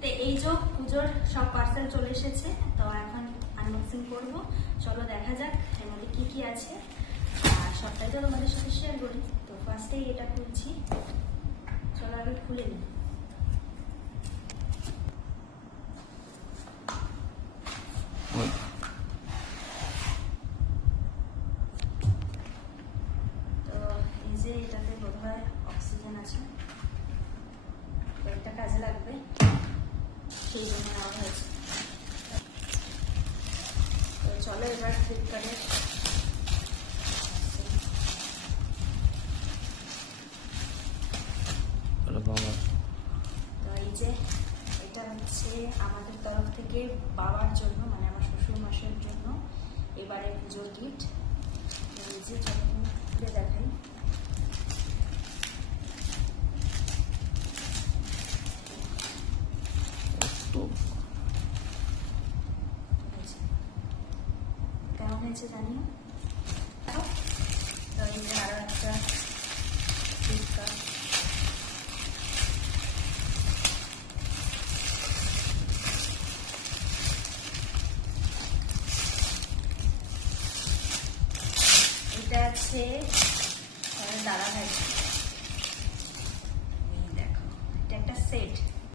তো এই যে পুজোর সব পার্সেল চলে এসেছে, তো এখন আনবক্সিং করব। চলো দেখা যাক এর মধ্যে কি কি আছে, আর সবটাই তো তোমাদের সাথে শেয়ার করি। তো ফার্স্টেই এটা খুলছি, চলো আগে খুলে নিই। তো এই যে এটাতে বোধহয় অক্সিজেন আছে, তো এটা কাজে লাগবে, সেই জন্য নেওয়া হয়েছে। তো চলো এবার ফ্লিপকার্টে তো এই যে এটা হচ্ছে আমাদের তরফ থেকে বাবার জন্য, মানে আমার শ্বশুর মশাইয়ের জন্য এবারে পুজোর গিফট। এই যে চলো খুলে দেখাই। কেমন হয়েছে জানিও। তো এই যে আরো একটা ফ্লিপকার্ট, এটা আছে দাদা ভাই, দেখো এটা একটা সেট।